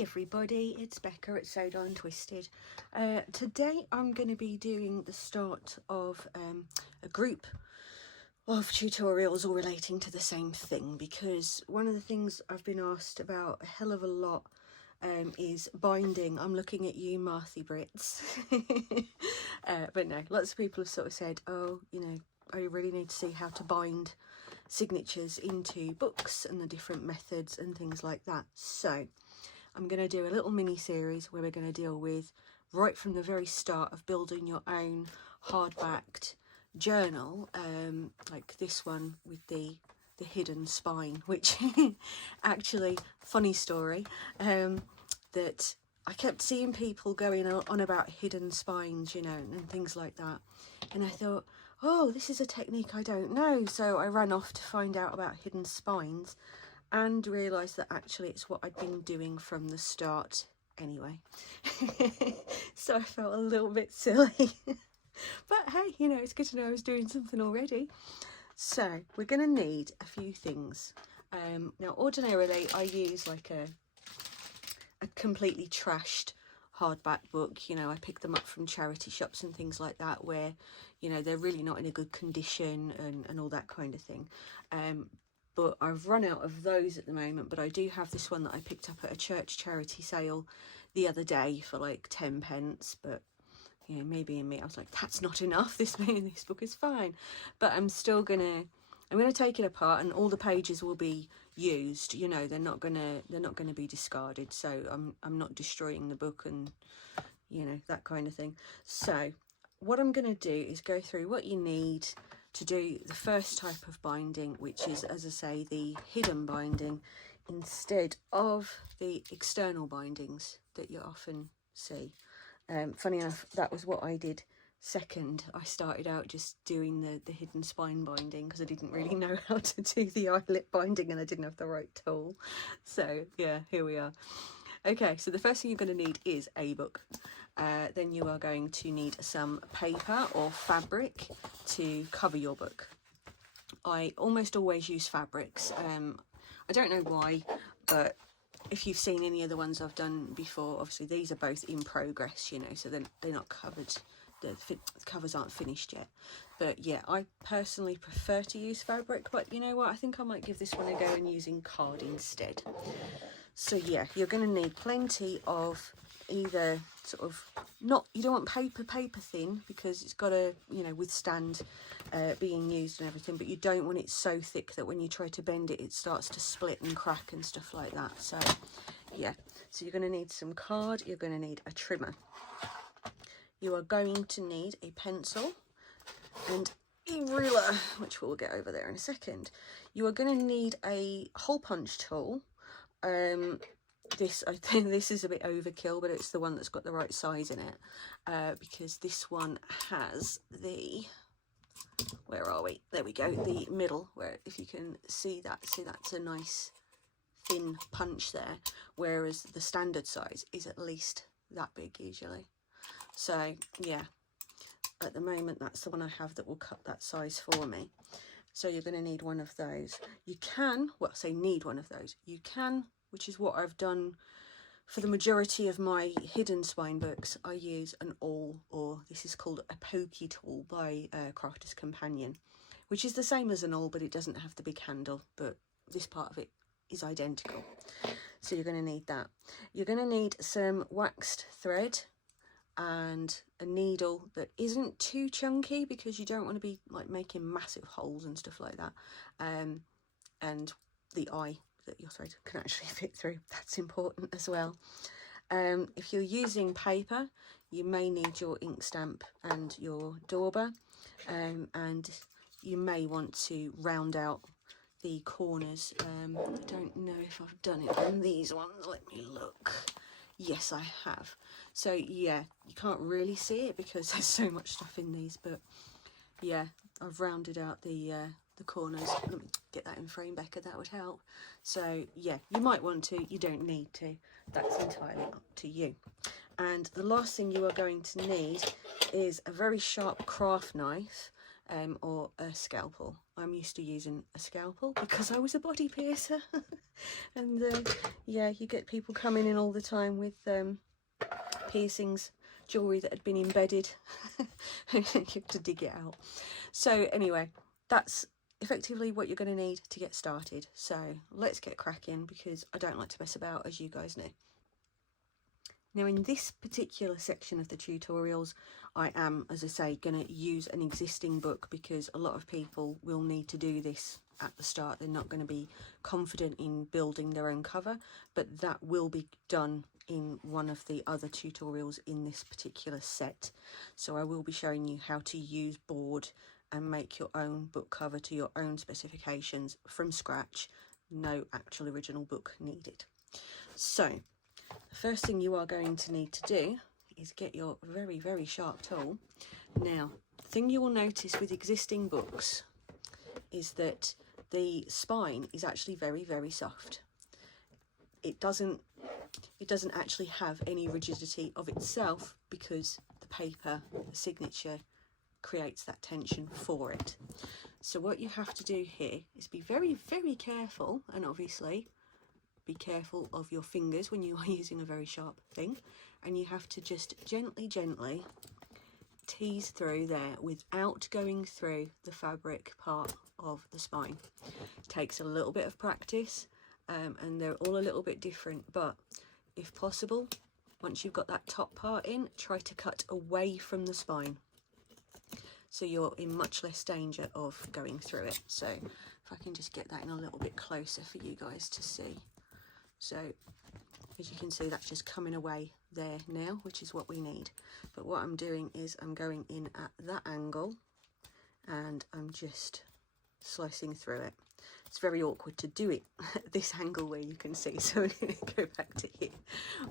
Hey everybody, it's Becca at So Darn Twisted. Today I'm going to be doing the start of a group of tutorials all relating to the same thing, because one of the things I've been asked about a hell of a lot is binding. I'm looking at you, Marthy Brits. But no, lots of people have sort of said, oh, you know, I really need to see how to bind signatures into books and the different methods and things like that. So I'm going to do a little mini series where we're going to deal with right from the very start of building your own hardbacked journal, like this one with the hidden spine, which actually, funny story, that I kept seeing people going on about hidden spines, you know, and things like that, and I thought, oh, this is a technique I don't know, so I ran off to find out about hidden spines and realised that actually it's what I'd been doing from the start anyway. So I felt a little bit silly. But hey, you know, it's good to know I was doing something already. So we're going to need a few things. Now, ordinarily I use like a completely trashed hardback book. You know, I pick them up from charity shops and things like that where, you know, they're really not in a good condition and all that kind of thing. But I've run out of those at the moment, but I do have this one that I picked up at a church charity sale the other day for like 10 pence, but you know, maybe in me I was like, that's not enough, this book is fine. But I'm gonna take it apart, and all the pages will be used, you know, they're not gonna be discarded, so I'm not destroying the book and, you know, that kind of thing. So what I'm gonna do is go through what you need to do the first type of binding, which is, as I say, the hidden binding instead of the external bindings that you often see. Funny enough, that was what I did second. I started out just doing the hidden spine binding because I didn't really know how to do the eyelet binding and I didn't have the right tool. So yeah, here we are. Okay, so the first thing you're going to need is a book. Then you are going to need some paper or fabric to cover your book. I almost always use fabrics. I don't know why, but if you've seen any of the ones I've done before, obviously these are both in progress, you know, so they're not covered. The covers aren't finished yet. But yeah, I personally prefer to use fabric, but you know what, I think I might give this one a go and using card instead. So yeah, you're going to need plenty of either sort of, not, you don't want paper thin because it's got to, you know, withstand being used and everything, but you don't want it so thick that when you try to bend it, it starts to split and crack and stuff like that. So yeah, so you're going to need some card, you're going to need a trimmer, you are going to need a pencil and a ruler, which we'll get over there in a second. You are going to need a hole punch tool. I think this is a bit overkill, but it's the one that's got the right size in it, because this one has the, where are we? There we go, the middle, where if you can see that's a nice thin punch there, whereas the standard size is at least that big usually. So yeah, at the moment that's the one I have that will cut that size for me. So you're going to need one of those. You can, well, I say need one of those, you can, which is what I've done for the majority of my hidden spine books, I use an awl, or this is called a pokey tool by Crafter's Companion, which is the same as an awl, but it doesn't have the big handle, but this part of it is identical. So you're going to need that. You're going to need some waxed thread and a needle that isn't too chunky because you don't want to be like making massive holes and stuff like that, and the eye that your thread can actually fit through, that's important as well. If you're using paper, you may need your ink stamp and your dauber, and you may want to round out the corners. I don't know if I've done it on these ones, let me look. Yes, I have. So yeah, you can't really see it because there's so much stuff in these, but yeah, I've rounded out the corners. Let me get that in frame, Becca, that would help. So yeah, you might want to, you don't need to, that's entirely up to you. And the last thing you are going to need is a very sharp craft knife. or a scalpel. I'm used to using a scalpel because I was a body piercer. And yeah, you get people coming in all the time with piercings, jewellery that had been embedded. You have to dig it out. So anyway, that's effectively what you're going to need to get started. So let's get cracking, because I don't like to mess about, as you guys know. Now in this particular section of the tutorials, I am, as I say, going to use an existing book, because a lot of people will need to do this at the start. They're not going to be confident in building their own cover, but that will be done in one of the other tutorials in this particular set. So I will be showing you how to use board and make your own book cover to your own specifications from scratch. No actual original book needed. So the first thing you are going to need to do is get your very, very sharp tool. Now, the thing you will notice with existing books is that the spine is actually very, very soft. It doesn't actually have any rigidity of itself, because the paper, the signature, creates that tension for it. So what you have to do here is be very, very careful, and obviously be careful of your fingers when you are using a very sharp thing, and you have to just gently tease through there without going through the fabric part of the spine. It takes a little bit of practice, and they're all a little bit different, but if possible, once you've got that top part in, try to cut away from the spine, so you're in much less danger of going through it. So if I can just get that in a little bit closer for you guys to see. So as you can see, that's just coming away there now, which is what we need. But what I'm doing is I'm going in at that angle and I'm just slicing through it. It's very awkward to do it at this angle where you can see, so we're going to go back to here.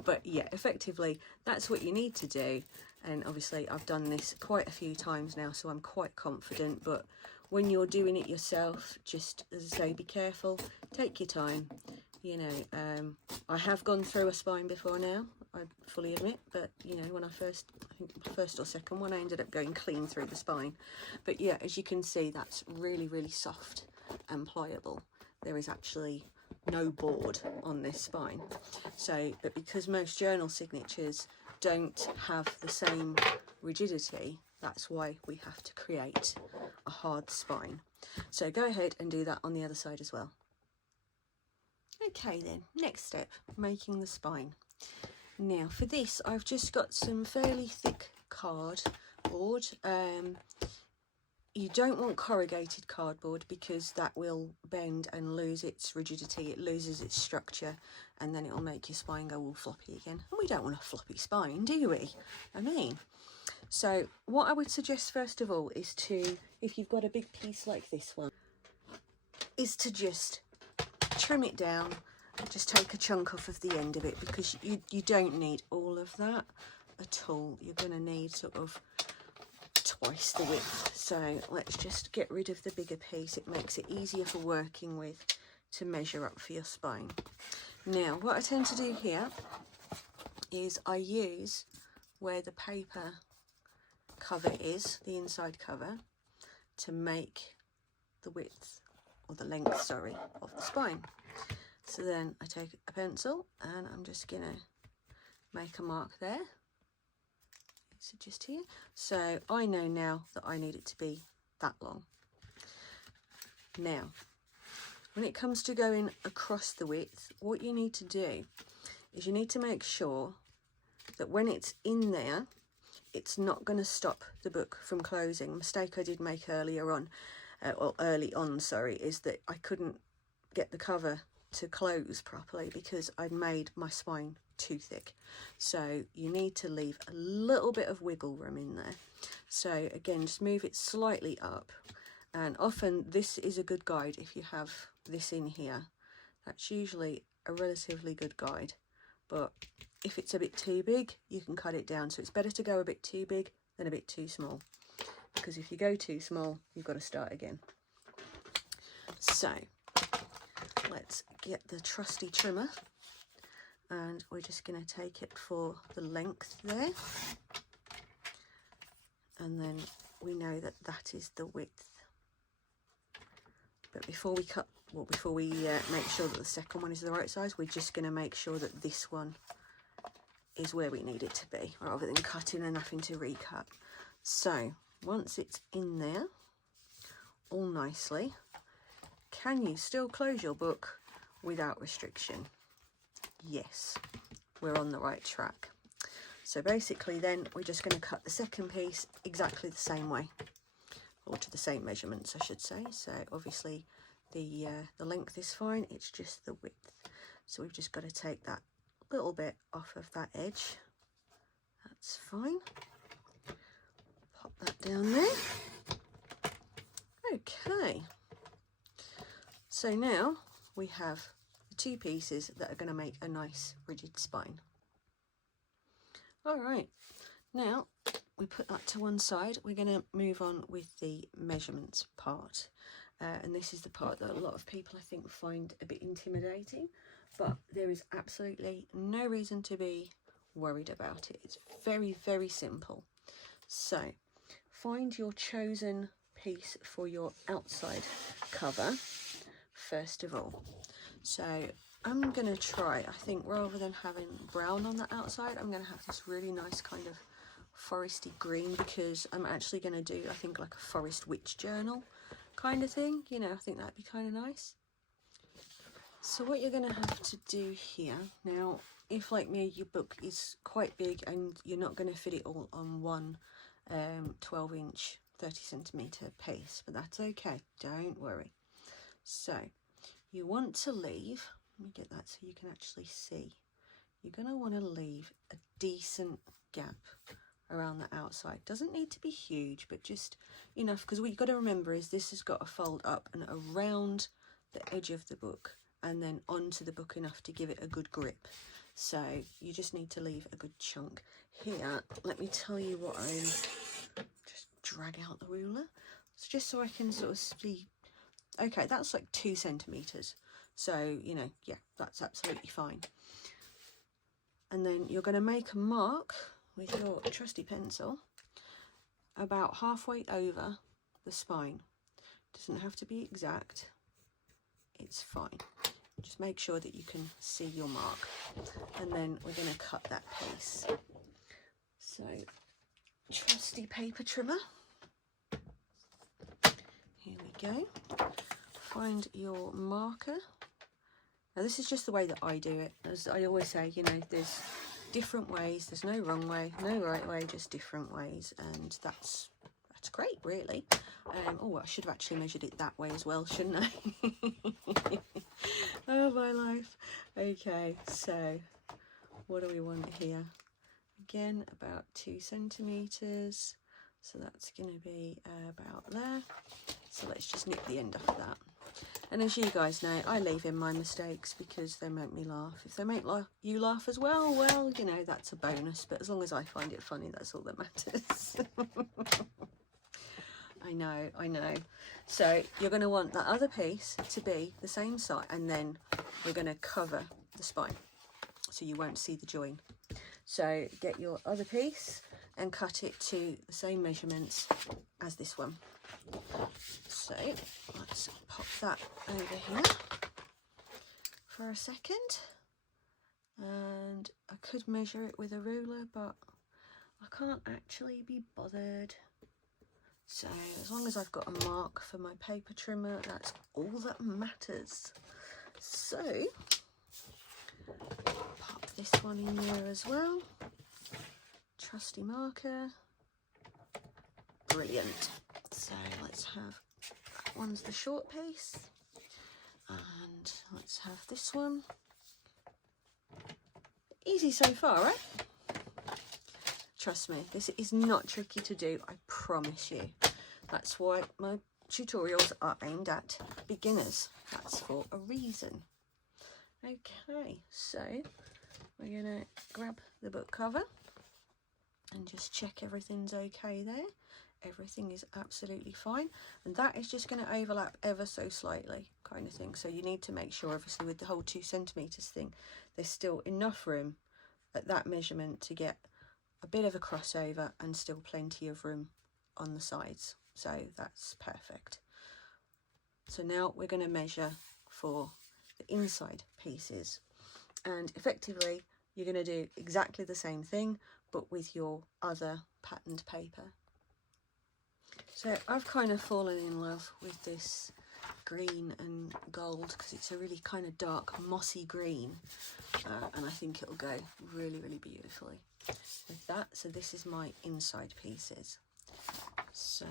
But yeah, effectively that's what you need to do. And obviously I've done this quite a few times now, so I'm quite confident. But when you're doing it yourself, just, as I say, be careful, take your time. You know, I have gone through a spine before now, I fully admit, but you know, when I think first or second one, I ended up going clean through the spine. But yeah, as you can see, that's really, really soft and pliable. There is actually no board on this spine. So, but because most journal signatures don't have the same rigidity, that's why we have to create a hard spine. So go ahead and do that on the other side as well. Okay then, next step, making the spine. Now for this, I've just got some fairly thick cardboard. You don't want corrugated cardboard, because that will bend and lose its rigidity, it loses its structure, and then it will make your spine go all floppy again. And we don't want a floppy spine, do we? I mean, so what I would suggest first of all is to, if you've got a big piece like this one, is to just trim it down, just take a chunk off of the end of it, because you don't need all of that at all. You're going to need sort of twice the width. So let's just get rid of the bigger piece. It makes it easier for working with to measure up for your spine. Now what I tend to do here is I use where the paper cover is, the inside cover, to make the width, or the length, sorry, of the spine. So then I take a pencil and I'm just gonna make a mark there. So just here. So I know now that I need it to be that long. Now, when it comes to going across the width, what you need to do is you need to make sure that when it's in there, it's not going to stop the book from closing. A mistake I did make earlier on, early on, sorry, is that I couldn't get the cover to close properly because I'd made my spine too thick. So you need to leave a little bit of wiggle room in there. So again, just move it slightly up, and often this is a good guide if you have this in here. That's usually a relatively good guide, but if it's a bit too big, you can cut it down. So it's better to go a bit too big than a bit too small, because if you go too small, you've got to start again. So let's get the trusty trimmer, and we're just going to take it for the length there, and then we know that that is the width. But before we cut, well, before we make sure that the second one is the right size, we're just going to make sure that this one is where we need it to be, rather than cutting and having to recut. So once it's in there all nicely, can you still close your book without restriction? Yes, we're on the right track. So basically then we're just going to cut the second piece exactly the same way, or to the same measurements I should say. So obviously the length is fine, it's just the width. So we've just got to take that little bit off of that edge. That's fine. Pop that down there. Okay. So now we have the two pieces that are going to make a nice rigid spine. All right. Now we put that to one side. We're going to move on with the measurements part. And this is the part that a lot of people I think find a bit intimidating, but there is absolutely no reason to be worried about it. It's very, very simple. So find your chosen piece for your outside cover first of all. So I'm going to try, I think rather than having brown on the outside, I'm going to have this really nice kind of foresty green, because I'm actually going to do, I think, like a forest witch journal kind of thing, you know. I think that'd be kind of nice. So what you're going to have to do here, now if like me your book is quite big and you're not going to fit it all on one 12-inch 30cm piece, but that's okay, don't worry. So you want to leave, let me get that so you can actually see, you're going to want to leave a decent gap around the outside. Doesn't need to be huge, but just enough, because what you've got to remember is this has got to fold up and around the edge of the book and then onto the book enough to give it a good grip. So you just need to leave a good chunk. Here, let me tell you what I'm, just drag out the ruler. It's just so I can sort of see. Okay, that's like 2 centimeters. So, you know, yeah, that's absolutely fine. And then you're going to make a mark with your trusty pencil about halfway over the spine. Doesn't have to be exact, it's fine. Just make sure that you can see your mark. And then we're going to cut that piece. So, trusty paper trimmer. Here we go. Find your marker. Now this is just the way that I do it. As I always say, you know, there's different ways, there's no wrong way, no right way, just different ways, and that's great, really. Oh, I should have actually measured it that way as well, shouldn't I? Oh my life. Okay, so what do we want here? Again, about 2 centimeters, so that's going to be about there. So let's just nip the end off of that. And as you guys know, I leave in my mistakes because they make me laugh. If they make you laugh as well, well, you know, that's a bonus. But as long as I find it funny, that's all that matters. I know. So you're going to want that other piece to be the same size, and then we're going to cover the spine so you won't see the join. So get your other piece and cut it to the same measurements as this one. So let's pop that over here for a second, and I could measure it with a ruler, but I can't actually be bothered. So as long as I've got a mark for my paper trimmer, that's all that matters. So pop this one in there as well. Trusty marker. Brilliant. So let's have, that one's the short piece, and let's have this one. Easy so far, right? Trust me, this is not tricky to do, I promise you. That's why my tutorials are aimed at beginners. That's for a reason. Okay, so we're going to grab the book cover and just check everything's okay there. Everything is absolutely fine, and that is just going to overlap ever so slightly kind of thing. So you need to make sure, obviously, with the whole 2 centimeters thing, there's still enough room at that measurement to get a bit of a crossover and still plenty of room on the sides, so that's perfect. So now we're going to measure for the inside pieces, and effectively you're going to do exactly the same thing but with your other patterned paper. So I've kind of fallen in love with this green and gold because it's a really kind of dark mossy green, and I think it'll go really beautifully with that. So this is my inside pieces. So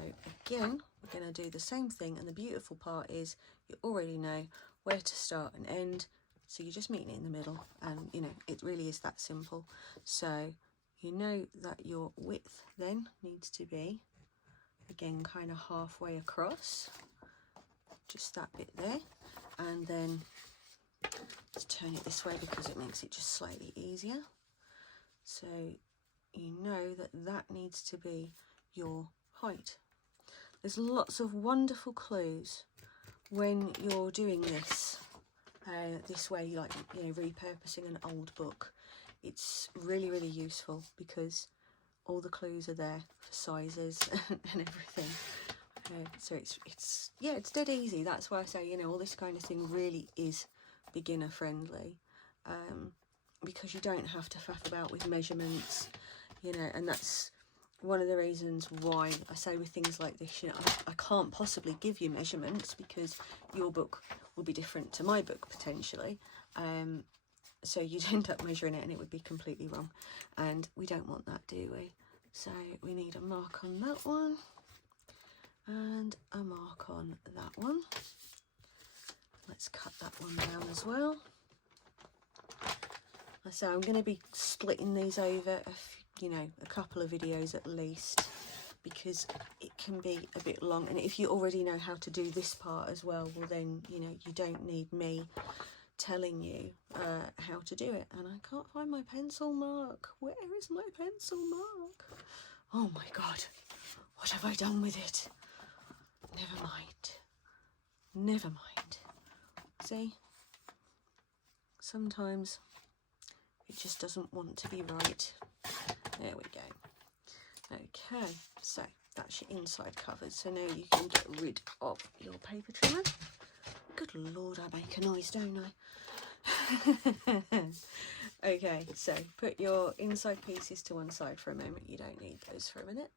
again, we're going to do the same thing, and the beautiful part is you already know where to start and end, so you're just meeting it in the middle, and you know, it really is that simple. So you know that your width then needs to be, again, kind of halfway across, just that bit there, and then let's turn it this way because it makes it just slightly easier. So you know that that needs to be your height. There's lots of wonderful clues when you're doing this this way, like, you know, repurposing an old book. It's really useful because all the clues are there for sizes and everything. So it's yeah, it's dead easy. That's why I say, you know, all this kind of thing really is beginner friendly, because you don't have to faff about with measurements, you know, and that's one of the reasons why I say with things like this, you know, I can't possibly give you measurements because your book will be different to my book potentially. So you'd end up measuring it and it would be completely wrong, and we don't want that, do we? So we need a mark on that one and a mark on that one. Let's cut that one down as well. So I'm going to be splitting these over a couple of videos at least, because it can be a bit long, and if you already know how to do this part as well, well then, you know, you don't need me telling you how to do it. And I can't find my pencil mark. Where is my pencil mark? Oh my god, what have I done with it? Never mind. See, sometimes it just doesn't want to be right. There we go. Okay, so that's your inside covered. So now you can get rid of your paper trimmer. Good lord, I make a noise, don't I? Okay, so put your inside pieces to one side for a moment. You don't need those for a minute.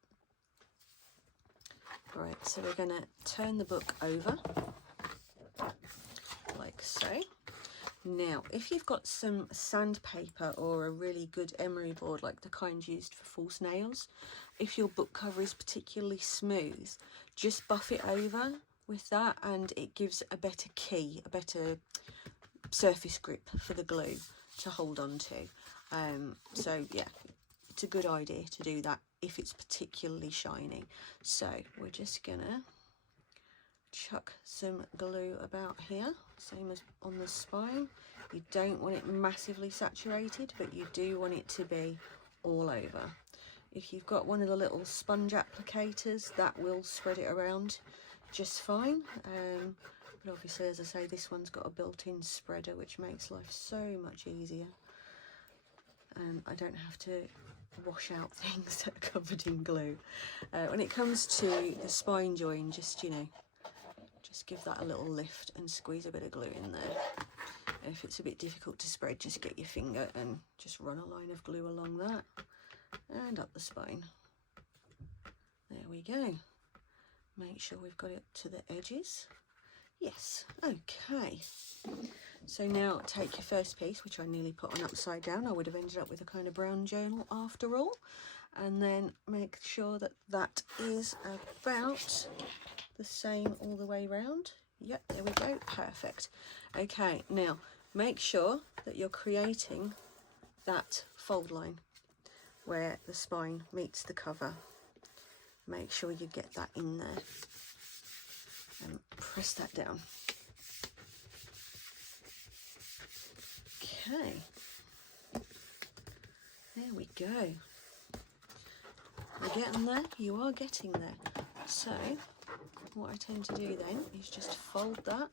Right, so we're going to turn the book over, like so. Now, if you've got some sandpaper or a really good emery board, like the kind used for false nails, if your book cover is particularly smooth, just buff it over with that, and it gives a better key, a better surface grip for the glue to hold on to. So yeah, it's a good idea to do that if it's particularly shiny. So we're just gonna chuck some glue about here, same as on the spine. You don't want it massively saturated, but you do want it to be all over. If you've got one of the little sponge applicators, that will spread it around just fine. But obviously, as I say, this one's got a built-in spreader, which makes life so much easier. I don't have to wash out things that are covered in glue. When it comes to the spine join, just, you know, just give that a little lift and squeeze a bit of glue in there. If it's a bit difficult to spread, just get your finger and just run a line of glue along that and up the spine. There we go. Make sure we've got it to the edges. Yes, okay. So now take your first piece, which I nearly put on upside down. I would have ended up with a kind of brown journal after all. And then make sure that that is about the same all the way round. Yep, there we go, perfect. Okay, now make sure that you're creating that fold line where the spine meets the cover. Make sure you get that in there and press that down. Okay, there we go. We're getting there, you are getting there. So what I tend to do then is just fold that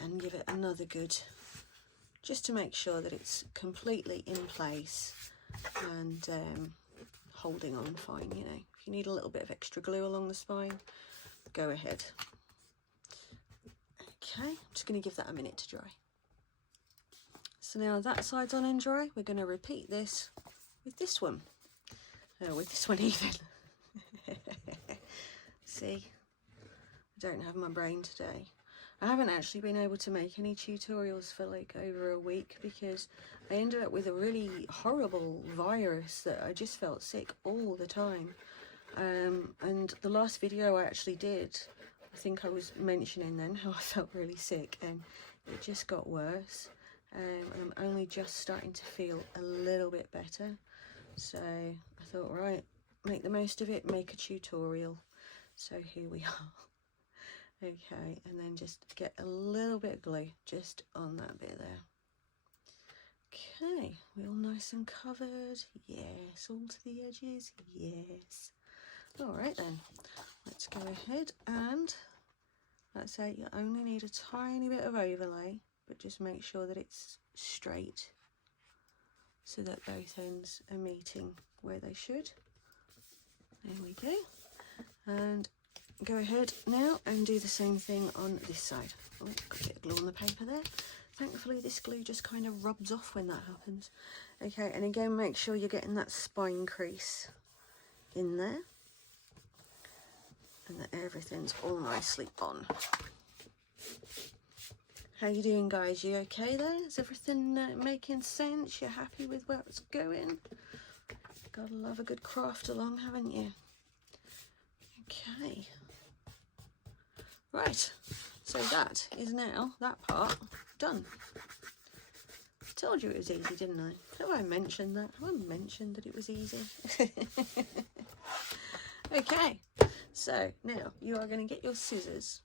and give it another good, just to make sure that it's completely in place and holding on fine. You know, if If you need a little bit of extra glue along the spine, go ahead. Okay, I'm just going to give that a minute to dry. So now that side's on and dry, we're going to repeat this with this one. With this one even. See, I don't have my brain today. I haven't actually been able to make any tutorials for like over a week because I ended up with a really horrible virus that I just felt sick all the time. And the last video I actually did, I think I was mentioning then how I felt really sick, and it just got worse. And I'm only just starting to feel a little bit better. So I thought, right, make the most of it, make a tutorial. So here we are. Okay, and then just get a little bit of glue just on that bit there. Okay, we're all nice and covered. Yes, all to the edges. Yes. All right then, let's go ahead and let's say you only need a tiny bit of overlay, but just make sure that it's straight so that both ends are meeting where they should. There we go. And go ahead now and do the same thing on this side. Oh, got a bit of glue on the paper there. Thankfully this glue just kind of rubs off when that happens. Okay, and again make sure you're getting that spine crease in there and that everything's all nicely on. How you doing, guys? You okay there? Is everything making sense? You're happy with where it's going? Gotta love a good craft along, haven't you? Okay. Right, so that is now that part done. Told you it was easy, didn't I? Have I mentioned that? Have I mentioned that it was easy? Okay, so now you are going to get your scissors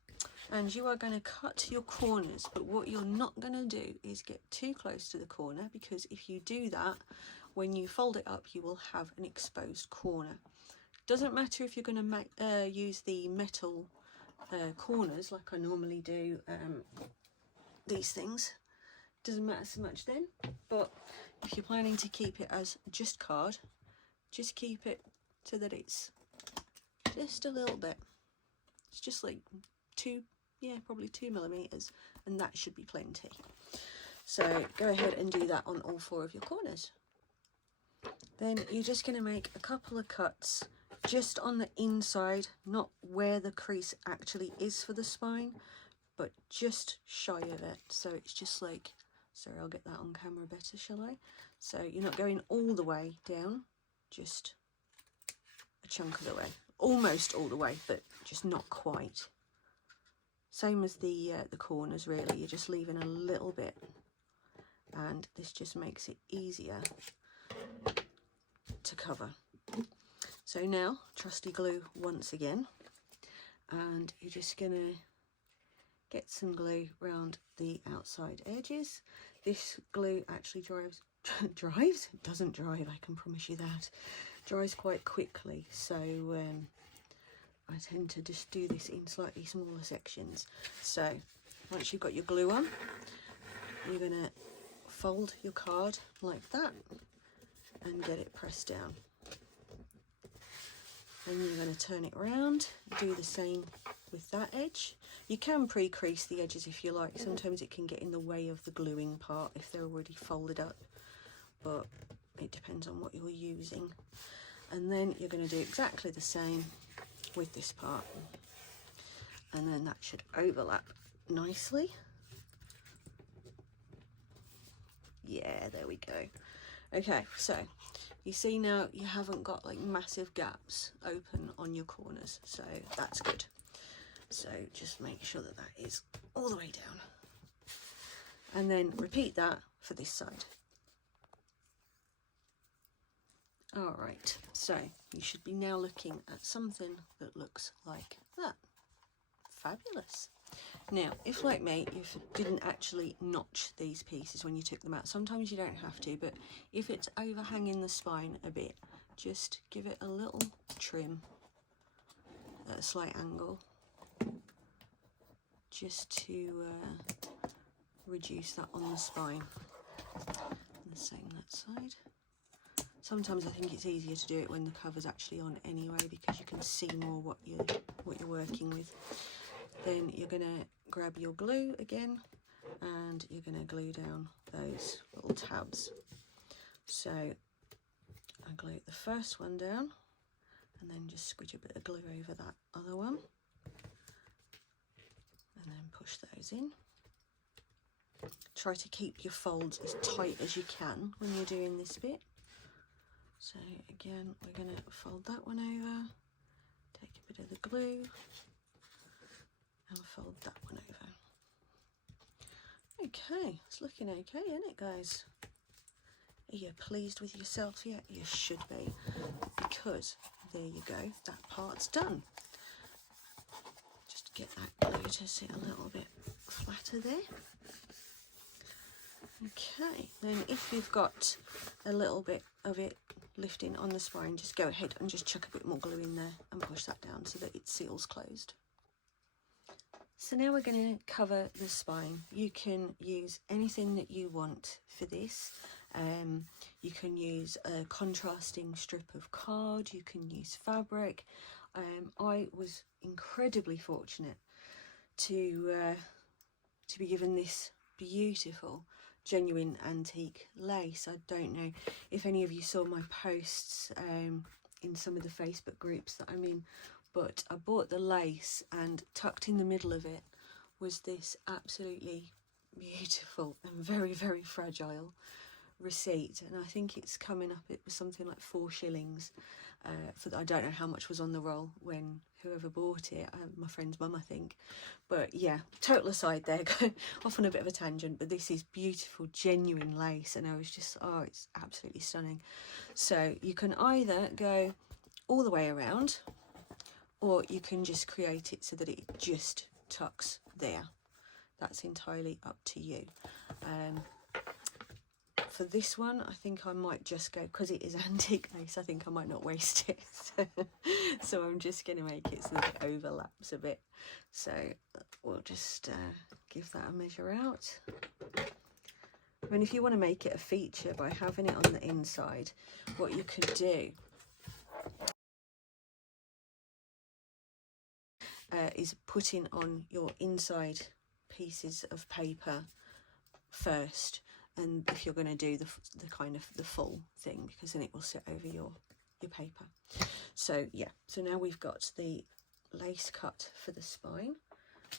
and you are going to cut your corners, but what you're not going to do is get too close to the corner, because if you do that, when you fold it up you will have an exposed corner. Doesn't matter if you're going to use the metal corners like I normally do these things. Doesn't matter so much then, but if you're planning to keep it as just card, just keep it so that it's just a little bit. It's just like probably 2 millimeters, and that should be plenty. So go ahead and do that on all 4 of your corners. Then you're just going to make a couple of cuts just on the inside, not where the crease actually is for the spine, but just shy of it. So it's just like, sorry, I'll get that on camera better, shall I? So you're not going all the way down, just a chunk of the way, almost all the way, but just not quite. Same as the corners really, you're just leaving a little bit, and this just makes it easier to cover. So now, trusty glue once again, and you're just going to get some glue around the outside edges. This glue actually drives? It doesn't drive, I can promise you that. Dries quite quickly, so I tend to just do this in slightly smaller sections. So once you've got your glue on, you're going to fold your card like that and get it pressed down. And you're going to turn it around, do the same with that edge. You can pre-crease the edges if you like. Sometimes it can get in the way of the gluing part if they're already folded up, but it depends on what you're using. And then you're going to do exactly the same with this part, and then that should overlap nicely. Yeah, there we go. Okay, so you see now you haven't got like massive gaps open on your corners, so that's good. So just make sure that that is all the way down, and then repeat that for this side. All right, so you should be now looking at something that looks like that. Fabulous. Now, if like me, you didn't actually notch these pieces when you took them out, sometimes you don't have to, but if it's overhanging the spine a bit, just give it a little trim at a slight angle, just to reduce that on the spine. And the same that side. Sometimes I think it's easier to do it when the cover's actually on anyway, because you can see more what you're working with. Then you're going to grab your glue again, and you're going to glue down those little tabs. So I glue the first one down, and then just squidge a bit of glue over that other one, and then push those in. Try to keep your folds as tight as you can when you're doing this bit. So again, we're going to fold that one over, take a bit of the glue, and fold that one over. Okay, it's looking okay, isn't it, guys? Are you pleased with yourself yet? You should be, because there you go, that part's done. Just get that glue to sit a little bit flatter there. Okay, then if you've got a little bit of it lifting on the spine, just go ahead and just chuck a bit more glue in there and push that down so that it seals closed. So now we're going to cover the spine. You can use anything that you want for this. You can use a contrasting strip of card, you can use fabric. I was incredibly fortunate to be given this beautiful genuine antique lace. I don't know if any of you saw my posts in some of the Facebook groups that I'm in, but I bought the lace, and tucked in the middle of it was this absolutely beautiful and very, very fragile receipt, and I think it's coming up, it was something like 4 shillings. I don't know how much was on the roll when whoever bought it, my friend's mum I think. But yeah, total aside there, going off on a bit of a tangent, but this is beautiful genuine lace, and I was just, oh, it's absolutely stunning. So you can either go all the way around, or you can just create it so that it just tucks there. That's entirely up to you. For this one, I think I might just go, because it is antique lace, I think I might not waste it. So I'm just going to make it so that it overlaps a bit. So we'll just give that a measure out. I mean, if you want to make it a feature by having it on the inside, what you could do is putting on your inside pieces of paper first, and if you're going to do the kind of the full thing, because then it will sit over your paper. So yeah, so now we've got the lace cut for the spine.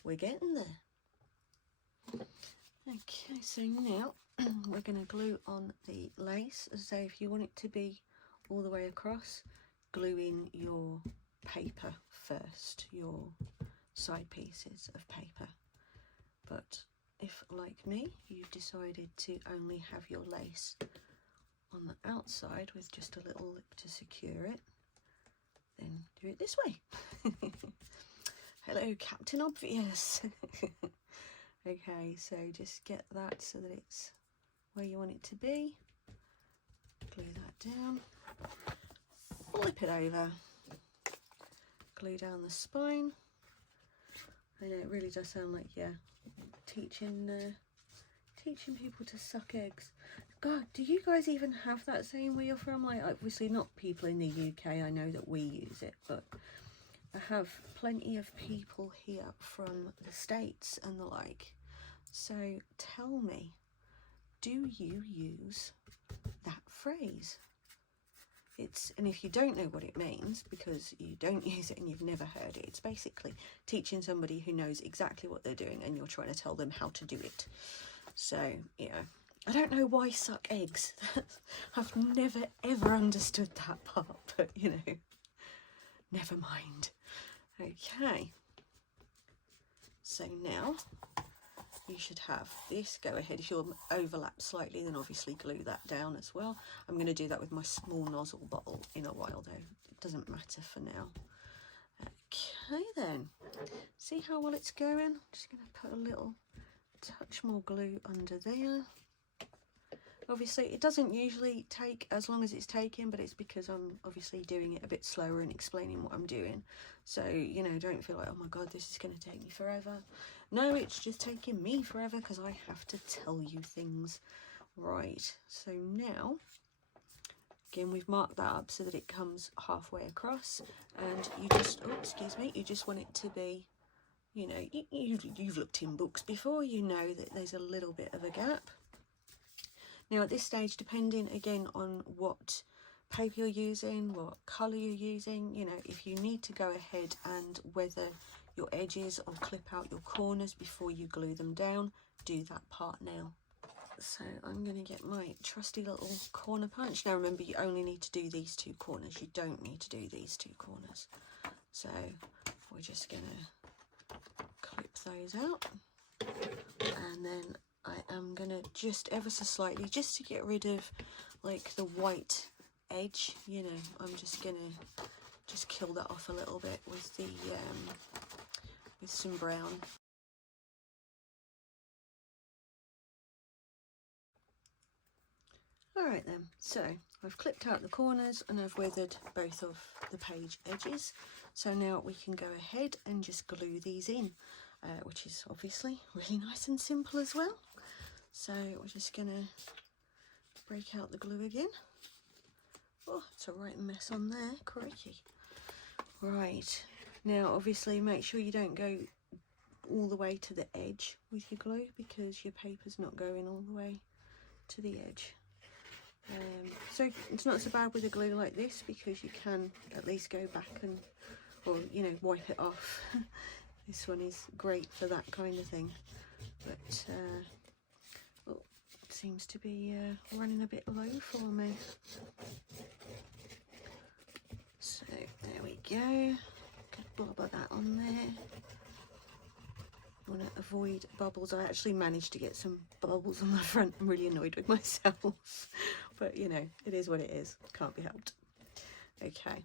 We're getting there. Okay, so now we're going to glue on the lace. As I say, if you want it to be all the way across, glue in your paper first, your side pieces of paper. But if, like me, you've decided to only have your lace on the outside with just a little lip to secure it, then do it this way. Hello, Captain Obvious. Okay, so just get that so that it's where you want it to be. Glue that down. Flip it over. Glue down the spine. I know it really does sound like, yeah, teaching people to suck eggs. God, do you guys even have that saying where you're from? Like, obviously not people in the UK, I know that we use it, but I have plenty of people here from the States and the like. So tell me, do you use that phrase? And if you don't know what it means, because you don't use it and you've never heard it, it's basically teaching somebody who knows exactly what they're doing and you're trying to tell them how to do it. So, you know, I don't know why suck eggs. I've never ever understood that part, but you know, never mind. Okay, so now you should have this. Go ahead, if you'll overlap slightly, then obviously glue that down as well. I'm going to do that with my small nozzle bottle in a while though, it doesn't matter for now. Okay then, see how well it's going? I'm just going to put a little touch more glue under there. Obviously it doesn't usually take as long as it's taking, but it's because I'm obviously doing it a bit slower and explaining what I'm doing. So, you know, don't feel like, oh my god, this is going to take me forever. No, it's just taking me forever because I have to tell you things. Right, so now Again, we've marked that up so that it comes halfway across, and you just, oh, excuse me, you just want it to be, you know, you've looked in books before, you know that there's a little bit of a gap. Now at this stage, depending again on what paper you're using, what colour you're using, you know, if you need to go ahead and weather your edges or clip out your corners before you glue them down, do that part now. So I'm going to get my trusty little corner punch. Now remember, you only need to do these two corners. You don't need to do these two corners. So we're just going to clip those out. And then I am going to just ever so slightly, just to get rid of like the white edge, you know, I'm just going to just kill that off a little bit with the with some brown. Alright then, so I've clipped out the corners and I've weathered both of the page edges. So now we can go ahead and just glue these in, which is obviously really nice and simple as well. So we're just going to break out the glue again. Oh, it's a right mess on there, crikey. Right, now obviously make sure you don't go all the way to the edge with your glue, because your paper's not going all the way to the edge. So it's not so bad with a glue like this, because you can at least go back and, or you know, wipe it off. This one is great for that kind of thing, but oh, it seems to be running a bit low for me. So there we go, good blob of that on there. I want to avoid bubbles. I actually managed to get some bubbles on my front. I'm really annoyed with myself, but you know, it is what it is, can't be helped. Okay,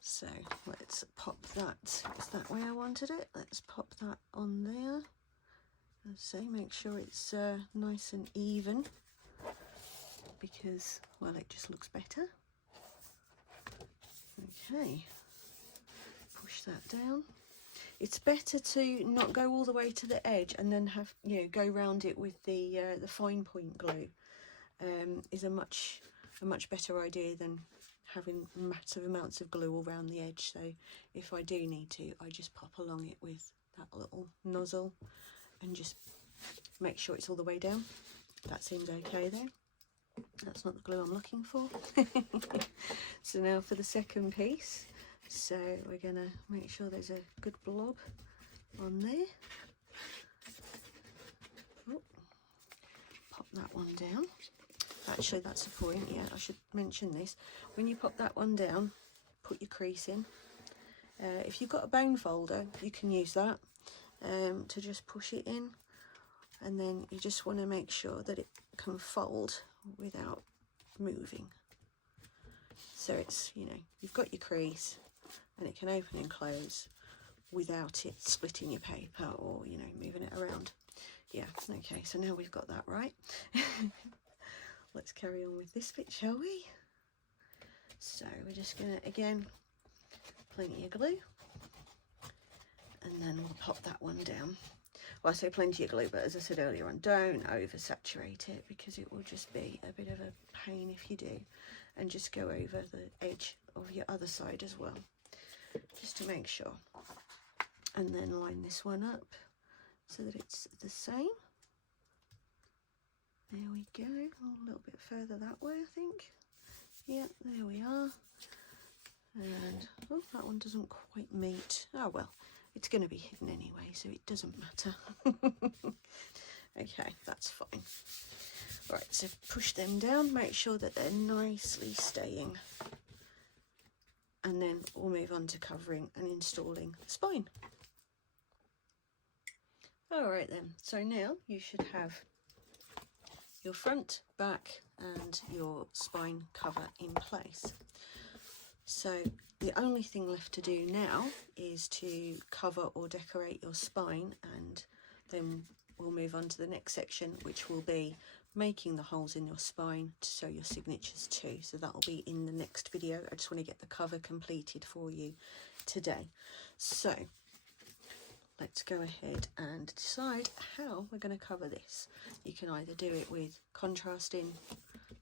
so let's pop that, it's that way I wanted it, let's pop that on there. As I say, make sure it's nice and even, because, well, it just looks better. Okay, push that down. It's better to not go all the way to the edge and then have, you know, go round it with the fine point glue. Is a much better idea than having massive amounts of glue all around the edge. So if I do need to, I just pop along it with that little nozzle and just make sure it's all the way down. That seems okay there. That's not the glue I'm looking for. So now for the second piece. So we're going to make sure there's a good blob on there. Oh, pop that one down. Actually, that's the point, yeah, I should mention this. When you pop that one down, put your crease in. If you've got a bone folder, you can use that to just push it in. And then you just want to make sure that it can fold without moving. So it's, you know, you've got your crease and it can open and close without it splitting your paper or, you know, moving it around. Yeah, okay, so now we've got that right. Let's carry on with this bit, shall we? So we're just going to, again, plenty of glue, and then we'll pop that one down. Well, I say plenty of glue, but as I said earlier on, don't oversaturate it, because it will just be a bit of a pain if you do. And just go over the edge of your other side as well, just to make sure. And then line this one up so that it's the same. There we go, a little bit further that way, I think. Yeah, there we are. And, oh, that one doesn't quite meet. Oh, well, it's going to be hidden anyway, so it doesn't matter. Okay, that's fine. Right, so push them down, make sure that they're nicely staying. And then we'll move on to covering and installing the spine. All right then, so now you should have your front, back and your spine cover in place. So the only thing left to do now is to cover or decorate your spine, and then we'll move on to the next section, which will be making the holes in your spine to sew your signatures to. So that will be in the next video. I just want to get the cover completed for you today. So let's go ahead and decide how we're going to cover this. You can either do it with contrasting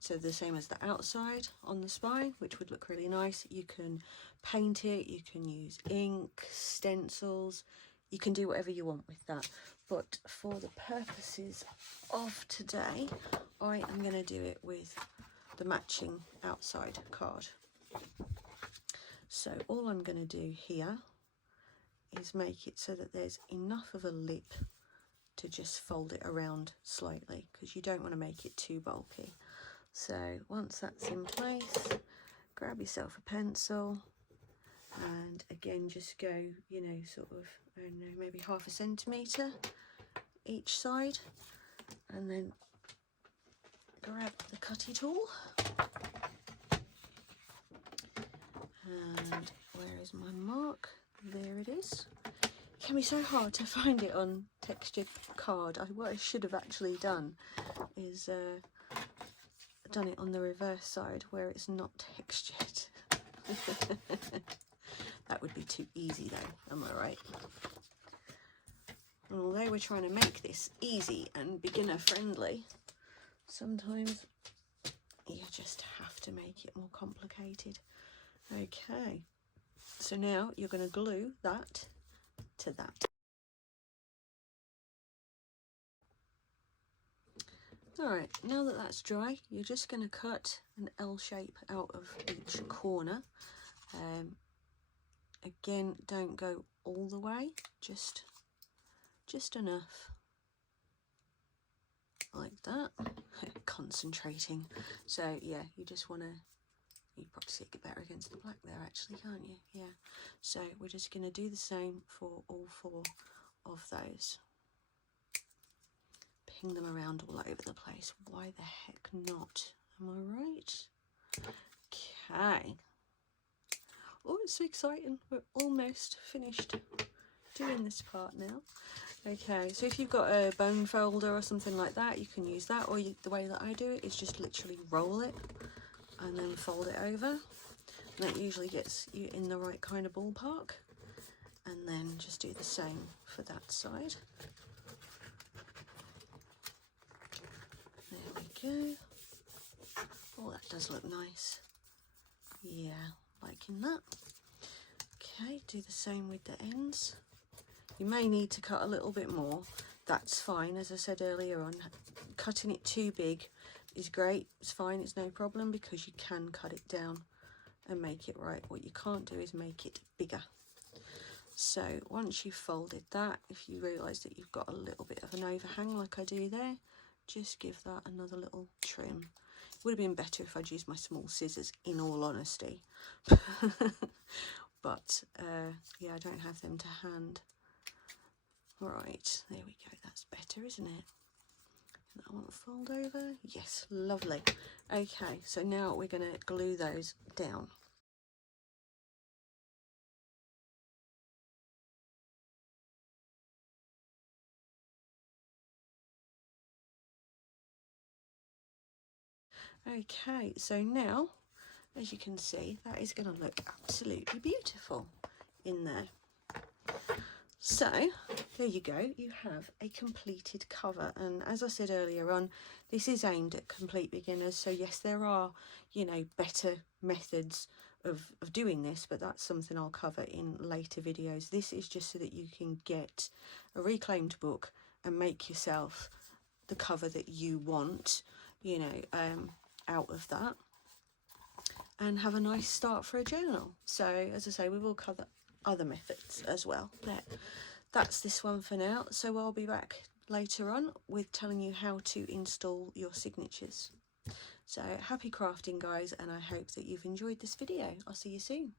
So the same as the outside on the spine, which would look really nice. You can paint it, you can use ink, stencils, you can do whatever you want with that. But for the purposes of today, I am going to do it with the matching outside card. So all I'm going to do here is make it so that there's enough of a lip to just fold it around slightly, because you don't want to make it too bulky. So once that's in place, grab yourself a pencil and again just go, you know, sort of, I don't know, maybe 1/2 centimetre each side, and then grab the cutty tool. And where is my mark? There it is. It can be so hard to find it on textured card. What I should have actually done is done it on the reverse side where it's not textured. That would be too easy though, am I right? And although we're trying to make this easy and beginner friendly, sometimes you just have to make it more complicated. Okay, so now you're going to glue that to that. Alright, now that that's dry, you're just going to cut an L shape out of each corner. Again, don't go all the way, just enough, like that. Concentrating. So yeah, you just want to, you probably see it better against the black there actually, can't you? Yeah. So we're just going to do the same for all 4 of those. Ping them around all over the place. Why the heck not? Am I right? Okay. Oh, it's so exciting. We're almost finished doing this part now. Okay, so if you've got a bone folder or something like that, you can use that, or the way that I do it is just literally roll it and then fold it over. And that usually gets you in the right kind of ballpark. And then just do the same for that side. There we go. Oh, that does look nice. Yeah, liking that. Okay, do the same with the ends. You may need to cut a little bit more. That's fine. As I said earlier on, cutting it too big is great. It's fine. It's no problem, because you can cut it down and make it right. What you can't do is make it bigger. So once you've folded that, if you realise that you've got a little bit of an overhang like I do there, just give that another little trim. It would have been better if I'd used my small scissors, in all honesty. But yeah, I don't have them to hand. Right, there we go, that's better, isn't it? And I want to fold over. Yes, lovely. Okay, so now we're going to glue those down. Okay, so now, as you can see, that is going to look absolutely beautiful in there. So there you go, you have a completed cover. And as I said earlier on, this is aimed at complete beginners. So yes, there are, you know, better methods of doing this, but that's something I'll cover in later videos. This is just so that you can get a reclaimed book and make yourself the cover that you want, you know, out of that, and have a nice start for a journal. So as I say, we will cover other methods as well. That's this one for now, so I'll be back later on with telling you how to install your signatures. So happy crafting, guys, and I hope that you've enjoyed this video. I'll see you soon.